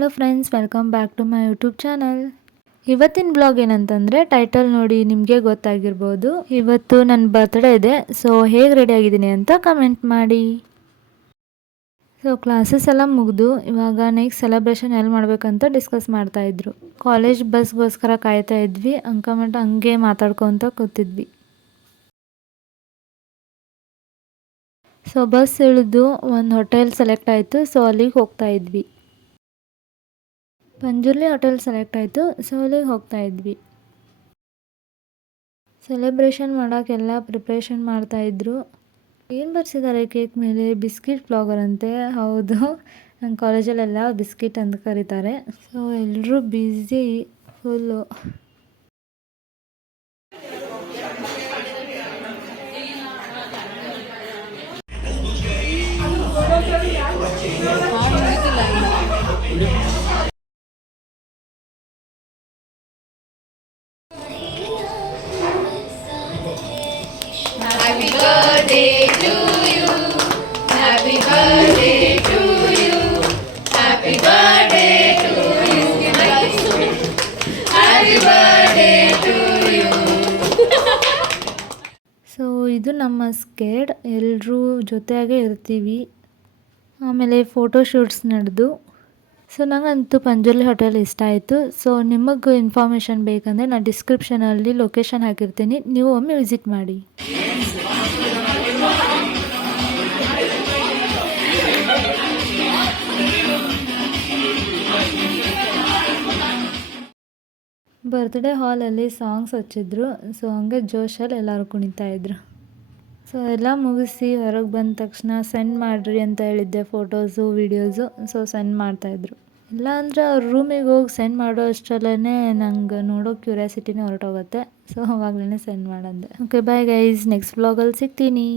Hello friends, welcome back to my YouTube channel. ಇವತ್ತಿನ blog ಏನಂತಂದರೆ title ನೋಡಿ ನಿಮಗೆ ಗೊತ್ತಾಗಿರ್ಬೋದು. ಇವತ್ತು ನನ್ನ ಬರ್ತ್ಡೇ ಇದೆ. ಸೊ ಹೇಗೆ ರೆಡಿ ಆಗಿದ್ದೀನಿ ಅಂತ ಕಮೆಂಟ್ ಮಾಡಿ. ಸೊ ಕ್ಲಾಸಸ್ ಎಲ್ಲ ಮುಗಿದು ಇವಾಗ ನೆಕ್ಸ್ಟ್ ಸೆಲೆಬ್ರೇಷನ್ ಎಲ್ಲಿ ಮಾಡಬೇಕಂತ ಡಿಸ್ಕಸ್ ಮಾಡ್ತಾಯಿದ್ರು. ಕಾಲೇಜ್ ಬಸ್ಗೋಸ್ಕರ ಕಾಯ್ತಾ ಇದ್ವಿ. ಅಂಕಮಂಟ ಹಂಗೆ ಮಾತಾಡ್ಕೊತ ಕೂತಿದ್ವಿ. ಸೊ ಬಸ್ ಇಳಿದು ಒಂದು ಹೋಟೆಲ್ ಸೆಲೆಕ್ಟ್ ಆಯಿತು. ಸೊ ಅಲ್ಲಿಗೆ ಹೋಗ್ತಾ ಇದ್ವಿ. ಪಂಜುರ್ಲಿ ಹೋಟೆಲ್ ಸೆಲೆಕ್ಟ್ ಆಯಿತು. ಸೊ ಅಲ್ಲಿಗೆ ಹೋಗ್ತಾ ಇದ್ವಿ. ಸೆಲೆಬ್ರೇಷನ್ ಮಾಡೋಕ್ಕೆಲ್ಲ ಪ್ರಿಪ್ರೇಷನ್ ಮಾಡ್ತಾಯಿದ್ರು. ಏನು ಬರ್ಸಿದ್ದಾರೆ ಕೇಕ್ ಮೇಲೆ? ಬಿಸ್ಕಿಟ್ ಫ್ಲೇವರ್ ಅಂತೆ. ಹೌದು, ನನ್ನ ಕಾಲೇಜಲ್ಲೆಲ್ಲ ಬಿಸ್ಕಿಟ್ ಅಂತ ಕರೀತಾರೆ. ಸೊ ಎಲ್ಲರೂ busy full. Happy birthday to you. Happy birthday to you. Happy birthday to you. Happy birthday to you. So ಇದು ನಮ್ಮ ಸ್ಕೇಡ್. ಎಲ್ಲರೂ ಜೊತೆಯಾಗೇ ಇರ್ತೀವಿ. ಆಮೇಲೆ ಫೋಟೋ ಶೂಟ್ಸ್ ನಡೆದು. ಸೊ ನನಗಂತೂ ಪಂಜುರ್ಲಿ ಹೋಟೆಲ್ ಇಷ್ಟ ಆಯಿತು. ಸೊ ನಿಮಗೆ ಇನ್ಫಾರ್ಮೇಷನ್ ಬೇಕಂದರೆ ನಾನು ಡಿಸ್ಕ್ರಿಪ್ಷನಲ್ಲಿ ಲೊಕೇಶನ್ ಹಾಕಿರ್ತೀನಿ, ನೀವು ಒಮ್ಮೆ ವಿಸಿಟ್ ಮಾಡಿ. ಬರ್ತ್ಡೇ ಹಾಲಲ್ಲಿ ಸಾಂಗ್ಸ್ ಹಚ್ಚಿದ್ರು. ಸೊ ಹಂಗೆ ಜೋಶಲ್ಲಿ ಎಲ್ಲರೂ ಕುಣಿತಾಯಿದ್ರು. ಸೊ ಎಲ್ಲ ಮುಗಿಸಿ ಹೊರಗೆ ಬಂದ ತಕ್ಷಣ ಸೆಂಡ್ ಮಾಡಿರಿ ಅಂತ ಹೇಳಿದ್ದೆ ಫೋಟೋಸು ವೀಡಿಯೋಸು. ಸೊ ಸೆಂಡ್ ಮಾಡ್ತಾಯಿದ್ರು. ಇಲ್ಲ ಅಂದರೆ ಅವ್ರ ರೂಮಿಗೆ ಹೋಗಿ ಸೆಂಡ್ ಮಾಡೋ ಅಷ್ಟರಲ್ಲೇ ನಂಗೆ ನೋಡೋ ಕ್ಯೂರಿಯಾಸಿಟಿನೇ ಹೊರಟೋಗುತ್ತೆ. ಸೊ ಅವಾಗಲೇ ಸೆಂಡ್ ಮಾಡಂದೆ. ಓಕೆ ಬಾಯ್ ಗೈಸ್, ನೆಕ್ಸ್ಟ್ ವ್ಲಾಗಲ್ಲಿ ಸಿಗ್ತೀನಿ.